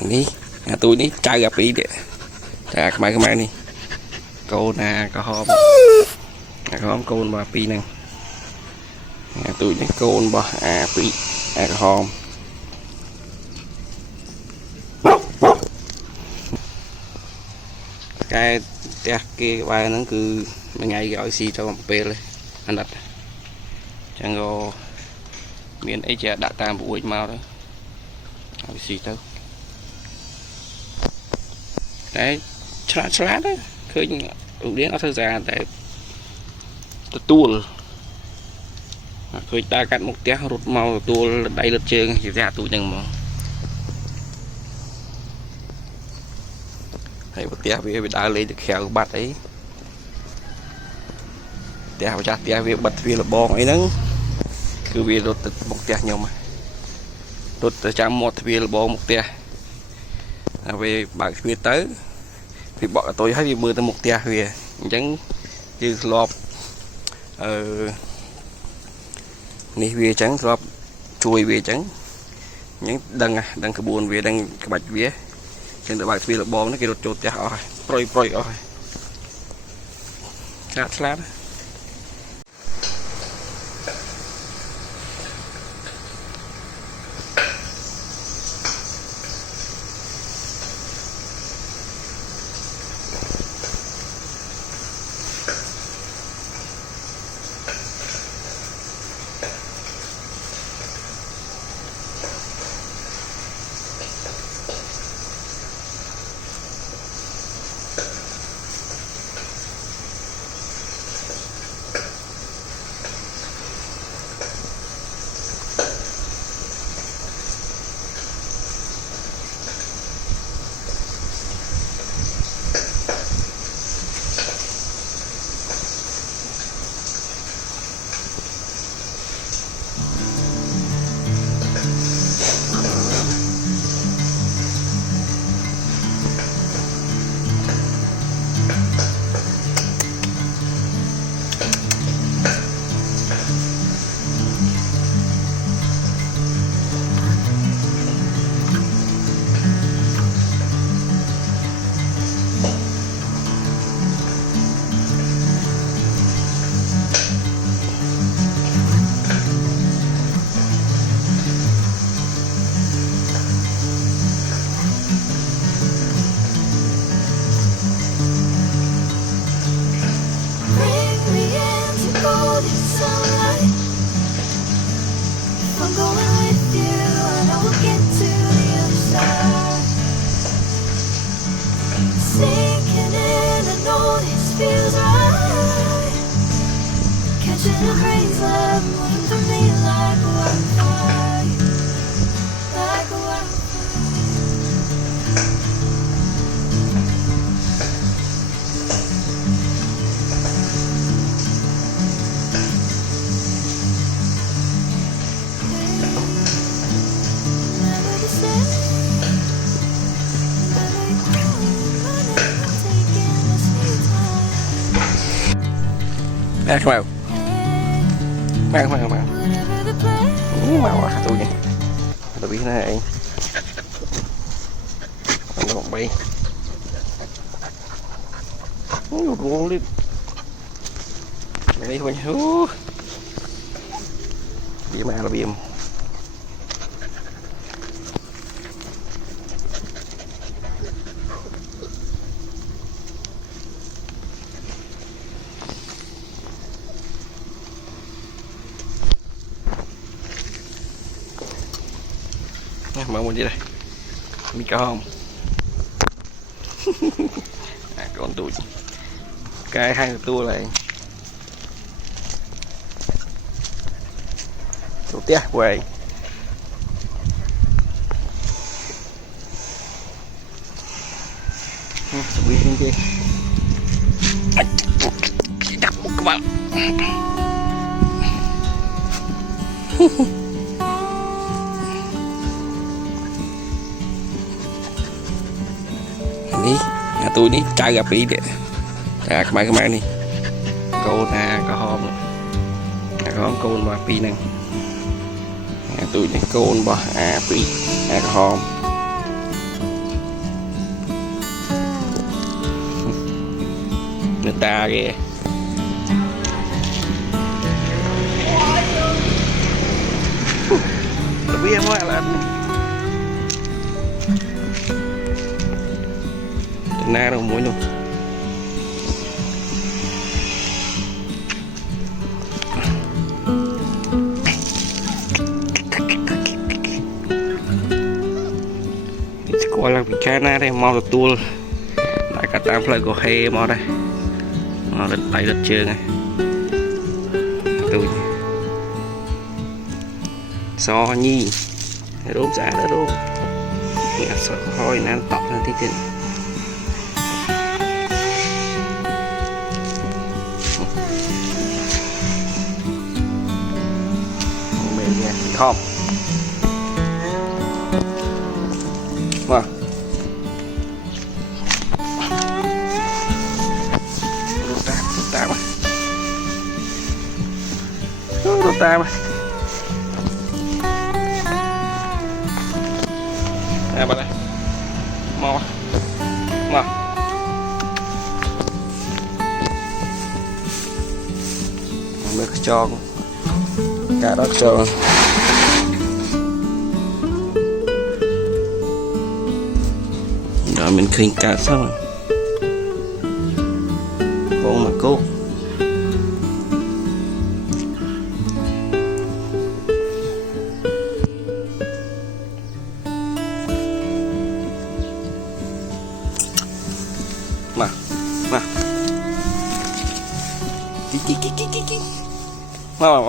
ní tôi ní trai gặp ý để trả cái máy đi cô nè có hôm cô bà pi nè tôi ní cô bà pi có hôm cái kia bài nó cứ ngày gọi xì cho một bê lên anh đặt chẳng có miền ấy chả đã tam bụi màu đó xì tới đấy chả đấy khơi ủ điên nó thời gian để tuôn khơi ta cắt một té rụt màu tuôn đây lượt chơi chỉ ra tụi nhưng mà hay một té vì đã lấy được khéo bát ấy té vào té vì bật vì là bong ấy nắng cứ vì rụt một té nhiều mà rụt chạm một vì là bong một té về bạn phía tới thì bọn tôi thấy vì mưa tới một tia về chẳng như lọp này về trắng lọp chui về trắng những đằng cái buồn về đang cái bạch vía trên đợi bạn phía là bom nó kia đột chột cho họ rồi rồi khát lắm Mang màu tôi nè tôi biết này nó còn bay luôn đi đây thôi gì mà là bìm mở một gì đây mi có không con tụi cái hai tua này tụi tía về tụi bên kia đập một các bạn ní tôi ní trai gặp ý để trả cái máy đi cô nè có hôm cô bà pi nè tôi ní cô bà pi có hôm người ta kìa biết em là na đâu muối luôn coi là bị chai na đây mau được tua lại cả tam phơi của he mau đây mau đất bay đất trường này tôi so nhi đốm giá đó đốm nghe sợ hơi nan tọt lên tí tiền bên nha không mà rút ta mà nè bạn này mau mà nước cho cả đất cho rồi mình khinh cả xong rồi con mà cố mà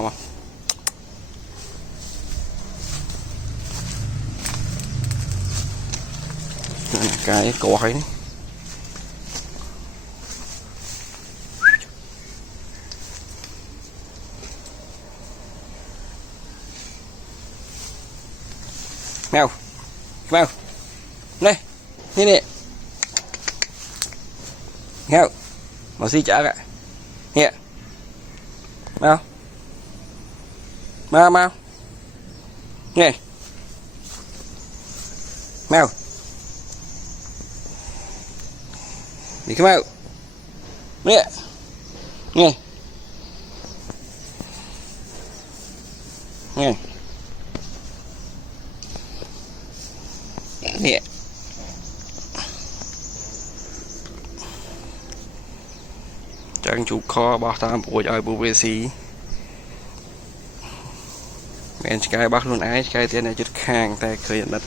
mà cái cỏ ấy mèo mèo này nè mèo mà xí trả lại nè mèo mèo mèo nè mèo đi cái mèo nè nè nè nè chẳng chụp kho bao tam bộ trời bộ vệ sĩ men sky bắc luôn ái sky tiền này chút khang tay khơi đất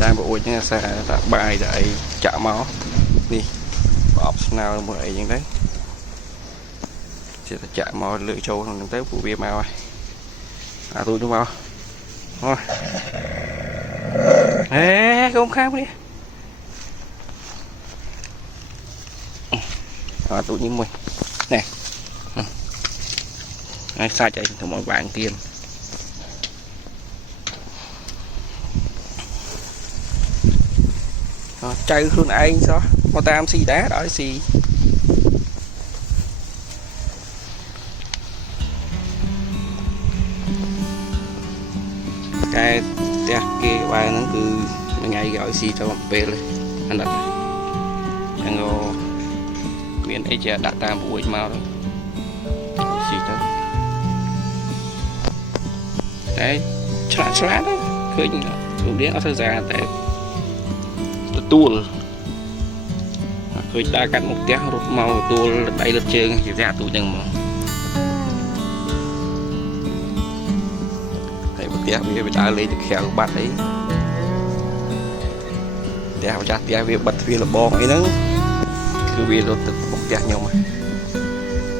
tam bộ như là xa đã bài để chạm máu đi bọp nào một ấy như đấy sẽ chạm máu lưỡi trâu thằng tới phụ bia màu à tôi đúng không thôi ê không khác đi à tụi như mình nè sai chạy thì mọi bạn tiền chơi luôn anh sao có tam xì đá đói xì cái kia bài nó cứ ngày gọi xì cho bê lên anh đặt anh ngô miền ấy chả đặt tam bụi màu đó xì cho đấy chả đấy khơi đủ đĩa nó sẽ ra tại tua khơi đa cắt một tiếng rút màu tua bay lượt chơi chỉ ra tụi nhưng mà thấy một tiếng bây giờ đã lấy được khéo bắt đấy để học chặt tiếng việc bật vì là bong ấy nữa cứ vì rút được một tiếng nhau mà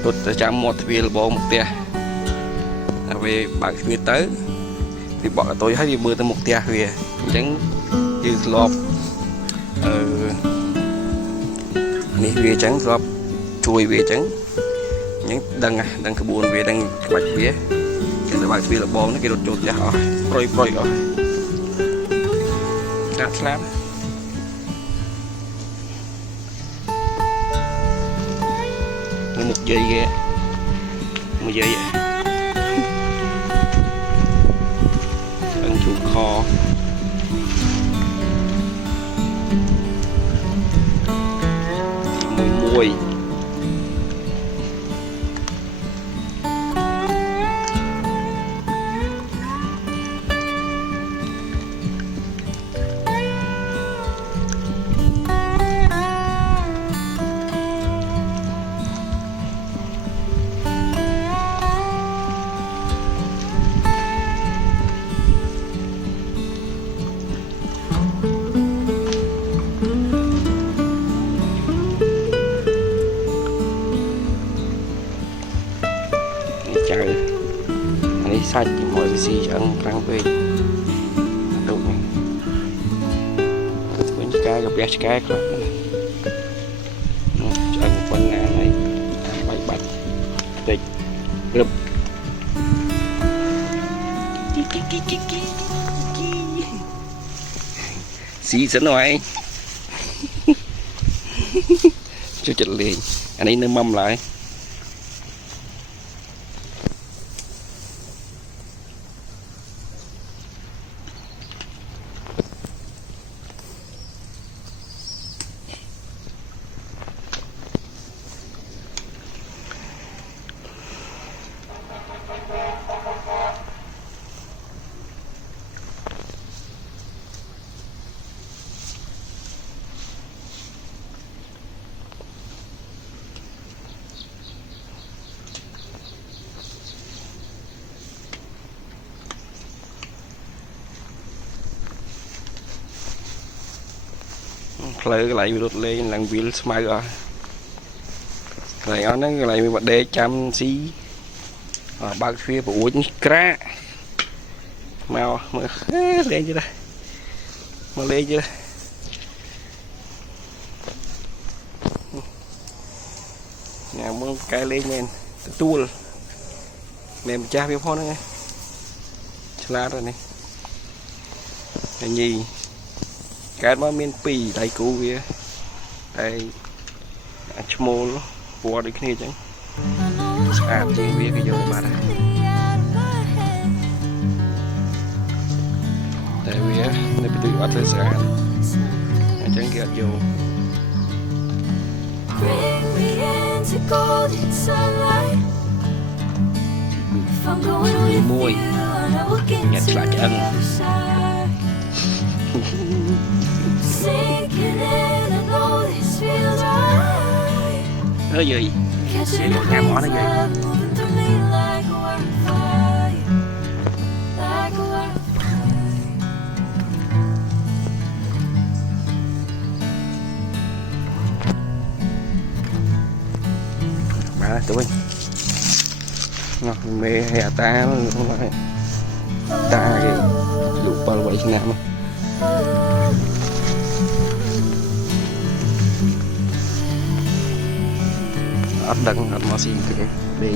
rút từ trăm một vì là bong một tiếng về bạn phía tới thì bọn tôi hay đi mưa tới một tiếng về chẳng như lọp này về trắng lọp chui về trắng những đằng cái buồn về đang bạch phía cái là bạn phía là bong nó cái đột chột ra họ rồi rồi đặt lắm một giây ghê một giây vậy ăn chuột kho mùi xì ăn răng về đủ này bên cái gặp cái khác ăn con ngà này bạch bạch tịch rụp xì sẵn rồi cho chật liền anh ấy nó mâm lại lấy cái lại rút lên làm viên smile rồi lại nó lại mình bật đế chăm xí bác phía của uống cá màu mà lên chưa đây mà lên chưa đây nhà muốn cái lên lên tuôn mềm cha biết phong nữa nghe lá rồi này nhì cái mà miền pì đại cú kia đây small qua đi kia chứ chỉ biết cái vô mà đây tại vì này bị tự bắt tới sàn chẳng kia vô môi nhặt lại chân nó gì sẽ được nhà mỏ nó gì mà tụi mình nó mê hè ta nó lại ta cái lục bao vậy thế nào ấp đằng ấp mỏ xin cái bê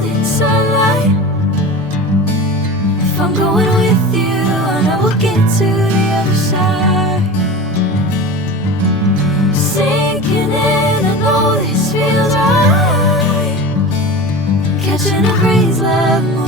golden sunlight. If I'm going with you, I know we'll get to the other side. Sinking in, I know this feels right. Catching a breeze, love.